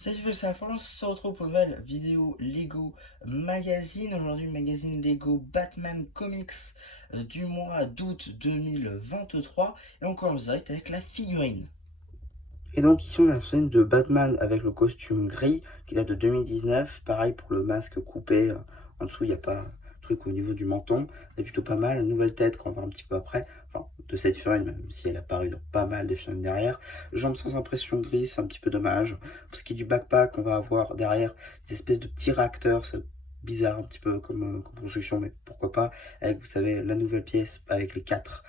Salut, c'est la France, on se retrouve pour une nouvelle vidéo Lego Magazine. Aujourd'hui, magazine Lego Batman Comics du mois d'août 2023. Et on commence direct avec la figurine. Et donc ici on a une scène de Batman avec le costume gris qui date de 2019. Pareil pour le masque coupé. En dessous il n'y a pas de truc au niveau du menton. C'est plutôt pas mal. Une nouvelle tête qu'on va voir un petit peu après. Enfin de cette figurine, même si elle a apparu dans pas mal de figurines derrière. Jambes sans impression gris, c'est un petit peu dommage. Pour ce qui est du backpack, on va avoir derrière des espèces de petits réacteurs. C'est bizarre un petit peu comme construction, mais pourquoi pas. Avec, vous savez, la nouvelle pièce avec les 4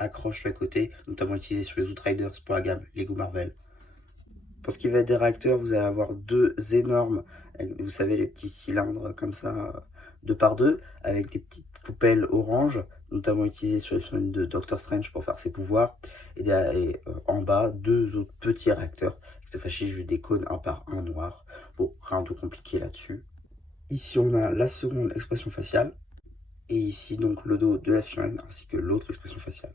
accroches sur les côtés, notamment utilisées sur les Outriders pour la gamme Lego Marvel. Pour ce qui va être des réacteurs, vous allez avoir deux énormes, vous savez, les petits cylindres comme ça, deux par deux, avec des petites poubelles orange, notamment utilisées sur les films de Doctor Strange pour faire ses pouvoirs. En bas, deux autres petits réacteurs. Cette fois-ci, je déconne un par un noir. Bon, rien de compliqué là-dessus. Ici, on a la seconde expression faciale. Et ici, donc, le dos de la figurine ainsi que l'autre expression faciale.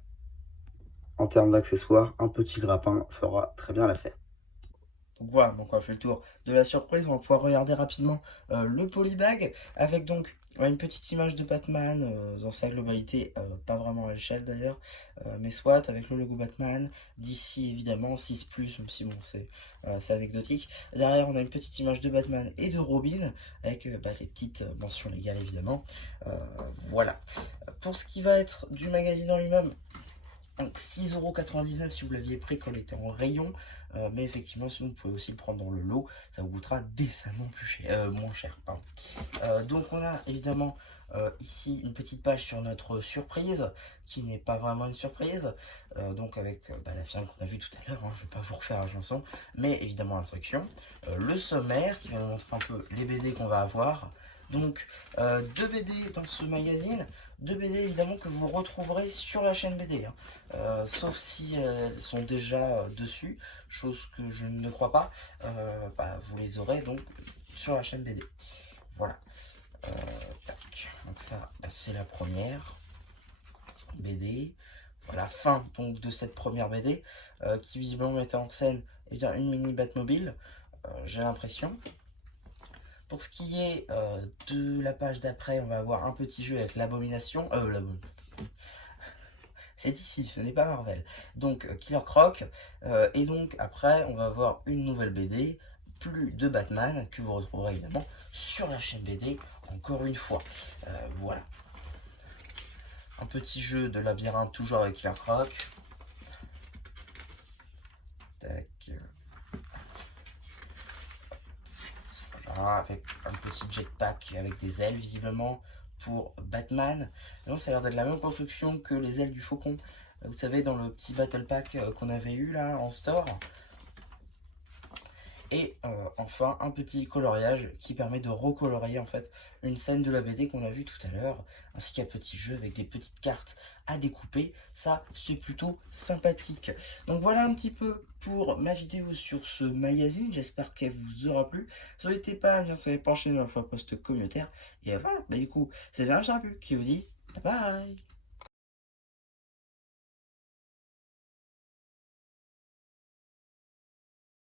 En termes d'accessoires, un petit grappin fera très bien l'affaire. Donc voilà, donc on a fait le tour de la surprise. On va pouvoir regarder rapidement le polybag avec donc une petite image de Batman dans sa globalité, pas vraiment à l'échelle d'ailleurs, mais soit avec le logo Batman, d'ici évidemment 6 ⁇ même si bon c'est anecdotique. Derrière on a une petite image de Batman et de Robin avec les petites mentions légales évidemment. Voilà. Pour ce qui va être du magazine en lui-même, donc 6,99€ si vous l'aviez pris quand il était en rayon. Mais effectivement, sinon vous pouvez aussi le prendre dans le lot. Ça vous coûtera décemment plus cher, moins cher. Pardon. Donc on a évidemment ici une petite page sur notre surprise, qui n'est pas vraiment une surprise. Donc avec la firme qu'on a vue tout à l'heure, hein, je ne vais pas vous refaire la chanson. Mais évidemment l'instruction. Le sommaire qui va nous montrer un peu les BD qu'on va avoir. Donc, deux BD dans ce magazine, deux BD évidemment que vous retrouverez sur la chaîne BD, hein. Sauf si elles sont déjà dessus, chose que je ne crois pas, vous les aurez donc sur la chaîne BD. Voilà. Euh, tac. Donc ça, c'est la première BD. Voilà, fin donc de cette première BD qui visiblement mettait en scène une mini Batmobile, j'ai l'impression. Pour ce qui est de la page d'après, on va avoir un petit jeu avec l'abomination. C'est ici, ce n'est pas Marvel. Donc Killer Croc. Et donc après, on va avoir une nouvelle BD, plus de Batman, que vous retrouverez évidemment sur la chaîne BD, encore une fois. Voilà. Un petit jeu de labyrinthe, toujours avec Killer Croc. Tac. Voilà, avec un petit jetpack avec des ailes visiblement pour Batman. Et donc ça a l'air d'être la même construction que les ailes du faucon. Vous savez, dans le petit battle pack qu'on avait eu là en store. Et enfin un petit coloriage qui permet de recolorier en fait une scène de la BD qu'on a vue tout à l'heure, ainsi qu'un petit jeu avec des petites cartes à découper. Ça c'est plutôt sympathique. Donc voilà un petit peu pour ma vidéo sur ce magazine, j'espère qu'elle vous aura plu. N'hésitez pas à venir sur pencher dans la post communautaire. Et voilà, du coup c'est un Charbu qui vous dit bye bye.